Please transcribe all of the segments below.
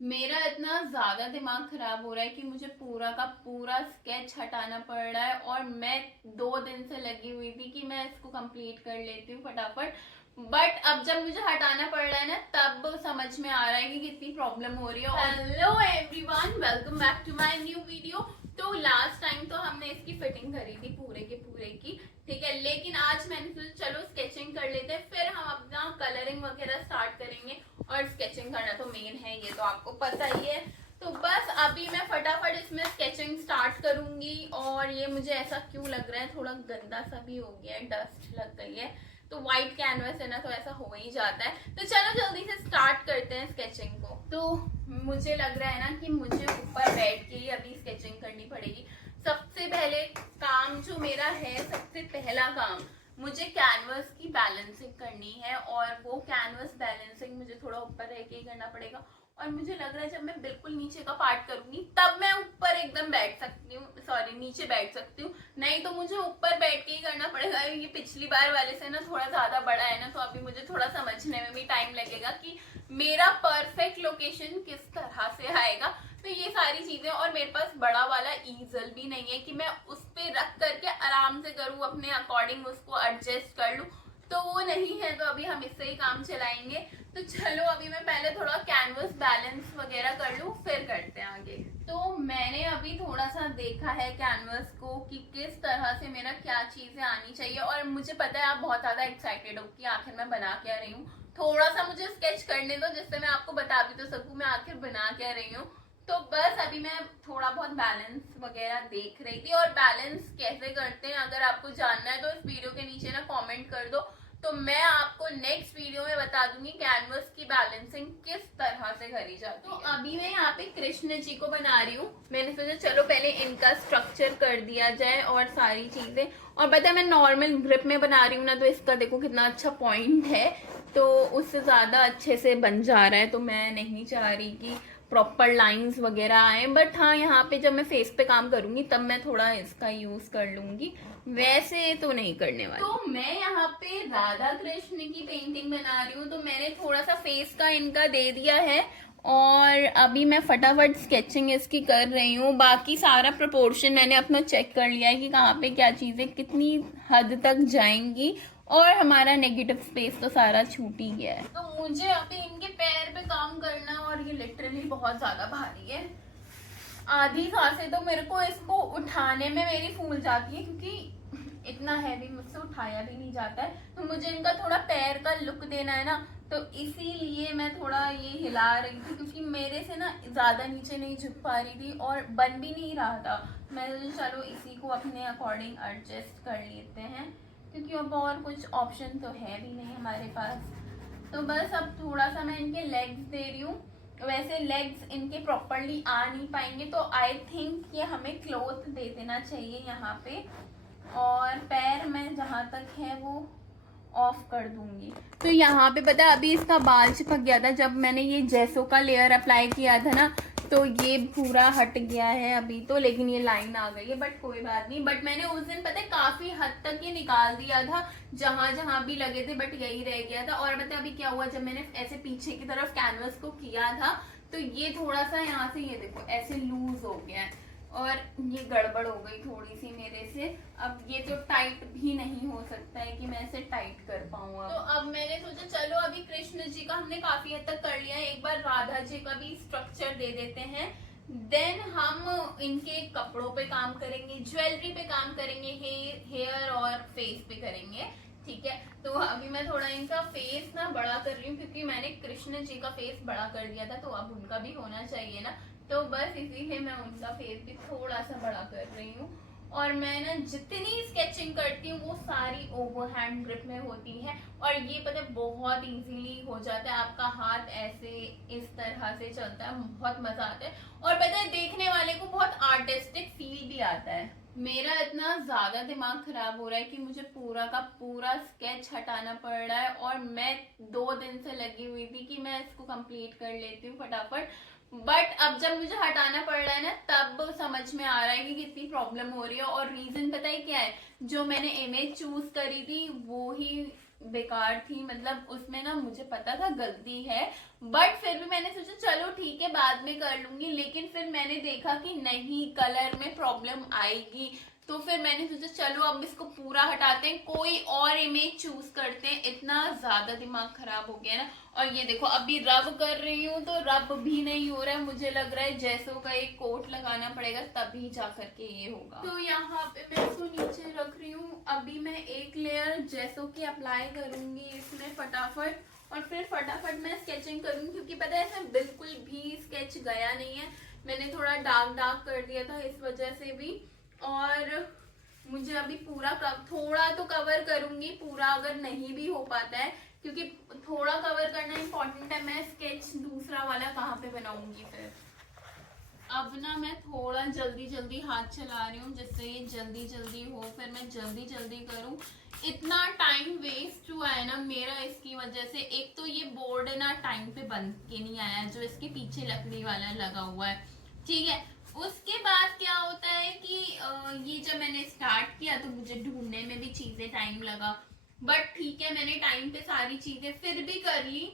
मेरा इतना ज्यादा दिमाग खराब हो रहा है कि मुझे पूरा का पूरा स्केच हटाना पड़ रहा है, और मैं 2 दिन से लगी हुई थी कि मैं इसको कंप्लीट कर लेती हूँ फटाफट। बट अब जब मुझे हटाना पड़ रहा है ना, तब समझ में आ रहा है कि कितनी प्रॉब्लम हो रही है। Hello everyone, welcome back to my new video. तो लास्ट टाइम तो हमने इसकी फिटिंग करी थी पूरे के पूरे की, ठीक है, लेकिन आज मैंने सोचा चलो स्केचिंग कर लेते हैं, फिर हम अपना कलरिंग वगैरह स्टार्ट करेंगे। और स्केचिंग करना तो मेन है, ये तो आपको पता ही है। तो बस अभी मैं फटाफट इसमें स्केचिंग स्टार्ट करूंगी। और ये मुझे ऐसा क्यों लग रहा है, थोड़ा गंदा सा भी हो गया है, डस्ट लग गई है। तो व्हाइट कैनवस है ना, तो ऐसा हो ही जाता है। तो चलो जल्दी से स्टार्ट करते हैं स्केचिंग को। तो मुझे लग रहा है ना कि मुझे ऊपर बैठ के ही अभी स्केचिंग करनी पड़ेगी। सबसे पहले काम जो मेरा है, सबसे पहला काम, मुझे कैनवस की बैलेंसिंग करनी है। और वो कैनवस बैलेंसिंग मुझे थोड़ा ऊपर रह के ही करना पड़ेगा। और मुझे लग रहा है जब मैं बिल्कुल नीचे का पार्ट करूंगी तब मैं ऊपर एकदम बैठ सकती हूँ, सॉरी नीचे बैठ सकती हूँ। नहीं तो मुझे ऊपर बैठ के ही करना पड़ेगा। ये पिछली बार वाले से ना थोड़ा ज्यादा बड़ा है ना, तो अभी मुझे थोड़ा समझने में भी टाइम लगेगा कि मेरा परफेक्ट लोकेशन किस तरह से आएगा। तो ये सारी चीजें, और मेरे पास बड़ा वाला ईजल भी नहीं है कि मैं उस पे रख करके आराम से करूँ, अपने अकॉर्डिंग उसको एडजस्ट कर लूँ। तो वो नहीं है, तो अभी हम इससे ही काम चलाएंगे। तो चलो अभी मैं पहले थोड़ा कैनवस बैलेंस वगैरह कर लूँ, फिर करते हैं आगे। तो मैंने अभी थोड़ा सा देखा है कैनवस को कि किस तरह से मेरा क्या चीजें आनी चाहिए। और मुझे पता है आप बहुत ज्यादा एक्साइटेड हो कि आखिर मैं बना क्या रही हूँ। थोड़ा सा मुझे स्केच करने दो, जिससे मैं आपको बता भी तो सकूं मैं आखिर बना क्या रही हूँ। तो बस अभी मैं थोड़ा बहुत बैलेंस वगैरह देख रही थी। और बैलेंस कैसे करते हैं अगर आपको जानना है तो इस वीडियो के नीचे ना कमेंट कर दो। तो मैं आपको नेक्स्ट वीडियो में बता दूंगी कैनवस की बैलेंसिंग किस तरह से करी जाती है। तो अभी मैं यहाँ पे कृष्ण जी को बना रही हूँ। मैंने सोचा चलो पहले इनका स्ट्रक्चर कर दिया जाए और सारी चीजें। और पता है मैं नॉर्मल ग्रिप में बना रही हूँ ना, तो इसका देखो कितना अच्छा पॉइंट है। तो उससे ज्यादा अच्छे से बन जा रहा है। तो मैं नहीं चाह रही कि प्रॉपर लाइंस वगैरह आए। बट हाँ, यहाँ पे जब मैं फेस पे काम करूंगी तब मैं थोड़ा इसका यूज कर लूंगी, वैसे तो नहीं करने वाली। तो मैं यहाँ पे राधा कृष्ण की पेंटिंग बना रही हूँ। तो मैंने थोड़ा सा फेस का इनका दे दिया है। और अभी मैं फटाफट स्केचिंग इसकी कर रही हूँ। बाकी सारा प्रोपोर्शन मैंने अपना चेक कर लिया है कि कहाँ पे क्या चीजें कितनी हद तक जाएंगी। और हमारा नेगेटिव स्पेस तो सारा छूट ही गया है। तो मुझे अभी इनके पैर पे काम करना है, और ये लिटरली बहुत ज्यादा भारी है। आधी सांसें तो मेरे को इसको उठाने में मेरी फूल जाती है, क्योंकि इतना हैवी मुझसे उठाया भी नहीं जाता है। तो मुझे इनका थोड़ा पैर का लुक देना है ना, तो इसीलिए मैं थोड़ा ये हिला रही थी, क्योंकि मेरे से ना ज्यादा नीचे नहीं झुक पा रही थी और बन भी नहीं रहा था। मैं चलो इसी को अपने अकॉर्डिंग एडजस्ट कर लेते हैं, क्योंकि अब और कुछ ऑप्शन तो है भी नहीं हमारे पास। तो बस अब थोड़ा सा मैं इनके लेग्स दे रही हूँ। वैसे लेग्स इनके प्रॉपरली आ नहीं पाएंगे, तो आई थिंक ये हमें क्लोथ दे देना चाहिए यहाँ पे। और पैर में जहाँ तक है वो ऑफ कर दूंगी। तो यहाँ पे पता है अभी इसका बाल चिपक गया था जब मैंने ये जेसो का लेयर अप्लाई किया था ना, तो ये पूरा हट गया है अभी तो, लेकिन ये लाइन आ गई है। बट कोई बात नहीं। बट मैंने उस दिन पता है काफी हद तक ये निकाल दिया था, जहां जहां भी लगे थे, बट यही रह गया था। और पता अभी क्या हुआ, जब मैंने ऐसे पीछे की तरफ कैनवस को किया था, तो ये थोड़ा सा यहाँ से ये देखो ऐसे लूज हो गया है। और ये गड़बड़ हो गई थोड़ी सी मेरे से। अब ये तो टाइट भी नहीं हो सकता है कि मैं इसे टाइट कर पाऊँ। तो अब मैंने सोचा चलो अभी कृष्ण जी का हमने काफी हद तक कर लिया है, एक बार राधा जी का भी स्ट्रक्चर दे देते हैं। देन हम इनके कपड़ों पे काम करेंगे, ज्वेलरी पे काम करेंगे, हेयर और फेस पे करेंगे, ठीक है। तो अभी मैं थोड़ा इनका फेस ना बड़ा कर रही हूँ, क्योंकि मैंने कृष्ण जी का फेस बड़ा कर दिया था, तो अब उनका भी होना चाहिए ना। तो बस इसीलिए मैं उनका फेस भी थोड़ा सा बड़ा कर रही हूँ। और मैं ना जितनी स्केचिंग करती हूँ वो सारी ओवर हैंड ग्रिप में होती है। और ये पता है बहुत इजीली हो जाता है, आपका हाथ ऐसे इस तरह से चलता है, बहुत मजा आता है। और पता है देखने वाले को बहुत आर्टिस्टिक फील भी आता है। मेरा इतना ज्यादा दिमाग खराब हो रहा है कि मुझे पूरा का पूरा स्केच हटाना पड़ रहा है। और मैं 2 दिन से लगी हुई थी कि मैं इसको कंप्लीट कर लेती हूँ फटाफट। बट अब जब मुझे हटाना पड़ रहा है ना, तब समझ में आ रहा है कि कितनी प्रॉब्लम हो रही है। और रीजन पता है क्या है, जो मैंने इमेज चूज करी थी वो ही बेकार थी, मतलब उसमें ना मुझे पता था गलती है, बट फिर भी मैंने सोचा चलो ठीक है बाद में कर लूंगी, लेकिन फिर मैंने देखा कि नहीं कलर में प्रॉब्लम आएगी, तो फिर मैंने सोचा चलो अब इसको पूरा हटाते हैं, कोई और इमेज चूज करते हैं। इतना ज्यादा दिमाग खराब हो गया ना। और ये देखो अभी रब कर रही हूँ तो रब भी नहीं हो रहा है, मुझे लग रहा है जैसो का एक कोट लगाना पड़ेगा तभी जा करके ये होगा। तो यहाँ पे मैं इसको नीचे रख रही हूँ, अभी मैं एक लेयर जैसो की अप्लाई करूंगी इसमें फटाफट, और फिर फटाफट मैं स्केचिंग करूंगी, क्योंकि पता है इसमें बिल्कुल भी स्केच गया नहीं है, मैंने थोड़ा डार्क डार्क कर दिया था इस वजह से भी। और मुझे अभी पूरा थोड़ा तो कवर करूंगी, पूरा अगर नहीं भी हो पाता है, क्योंकि थोड़ा कवर करना इम्पोर्टेंट है। मैं स्केच दूसरा वाला कहाँ पे बनाऊंगी फिर। अब ना मैं थोड़ा जल्दी जल्दी हाथ चला रही हूँ जिससे ये जल्दी जल्दी हो, फिर मैं जल्दी जल्दी करूँ। इतना टाइम वेस्ट हुआ है ना मेरा इसकी वजह से। एक तो ये बोर्ड ना टाइम पे बन के नहीं आया जो इसके पीछे लकड़ी वाला लगा हुआ है, ठीक है। उसके बाद क्या होता है कि ये जब मैंने स्टार्ट किया तो मुझे ढूंढने में भी चीजें टाइम लगा, बट ठीक है मैंने टाइम पे सारी चीजें फिर भी कर ली।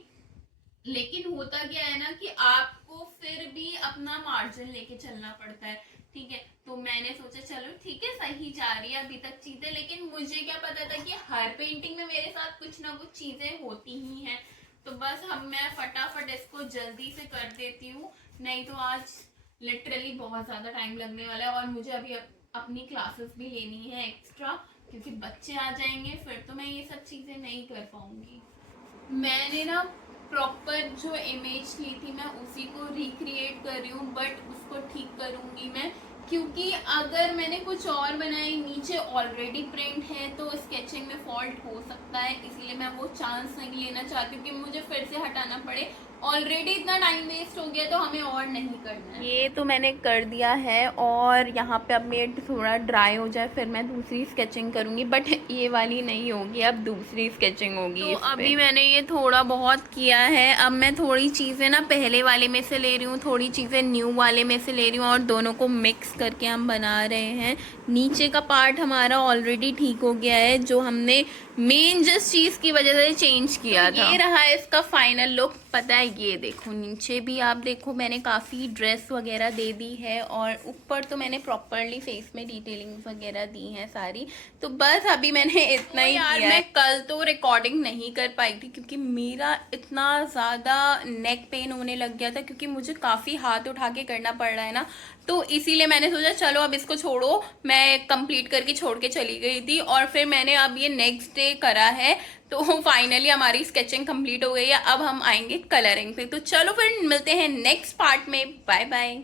लेकिन होता क्या है ना कि आपको फिर भी अपना मार्जिन लेके चलना पड़ता है, ठीक है। तो मैंने सोचा चलो ठीक है सही जा रही है अभी तक चीजें, लेकिन मुझे क्या पता था कि हर पेंटिंग में मेरे साथ कुछ ना कुछ चीजें होती ही हैं। तो बस अब मैं फटाफट इसको जल्दी से कर देती हूँ, नहीं तो आज लिटरली बहुत ज्यादा टाइम लगने वाला है। और मुझे अभी अपनी क्लासेस भी लेनी है एक्स्ट्रा, क्योंकि बच्चे आ जाएंगे फिर तो मैं ये सब चीजें नहीं कर पाऊंगी। मैंने ना प्रॉपर जो इमेज ली थी मैं उसी को रिक्रिएट कर रही हूँ, बट उसको ठीक करूंगी मैं, क्योंकि अगर मैंने कुछ और बनाई नीचे ऑलरेडी प्रिंट है तो स्केचिंग में फॉल्ट हो सकता है, इसीलिए मैं वो चांस नहीं लेना चाहती हूँ कि मुझे फिर से हटाना पड़े। ऑलरेडी इतना टाइम वेस्ट हो गया तो हमें और नहीं करना है। ये तो मैंने कर दिया है, और यहाँ पे अब मेरे थोड़ा ड्राई हो जाए फिर मैं दूसरी स्केचिंग करूंगी, बट ये वाली नहीं होगी, अब दूसरी स्केचिंग होगी। तो अभी मैंने ये थोड़ा बहुत किया है, अब मैं थोड़ी चीज़ें ना पहले वाले में से ले रही हूँ, थोड़ी चीज़ें न्यू वाले में से ले रही हूँ, और दोनों को मिक्स करके हम बना रहे हैं। नीचे का पार्ट हमारा ऑलरेडी ठीक हो गया है, जो हमने मेन जिस चीज़ की वजह से चेंज किया था। ये रहा इसका फाइनल लुक। पता है ये देखो नीचे भी आप देखो मैंने काफ़ी ड्रेस वगैरह दे दी है, और ऊपर तो मैंने प्रॉपरली फेस में डिटेलिंग वगैरह दी है सारी। तो बस अभी मैंने इतना ही किया है। मैं कल तो रिकॉर्डिंग नहीं कर पाई थी क्योंकि मेरा इतना ज़्यादा नेक पेन होने लग गया था, क्योंकि मुझे काफ़ी हाथ उठा के करना पड़ रहा है ना, तो इसीलिए मैंने सोचा चलो अब इसको छोड़ो। मैं कंप्लीट करके छोड़ के चली गई थी, और फिर मैंने अब ये नेक्स्ट डे करा है, तो फाइनली हमारी स्केचिंग कंप्लीट हो गई है। अब हम आएंगे कलरिंग पे। तो चलो फिर मिलते हैं नेक्स्ट पार्ट में। Bye bye.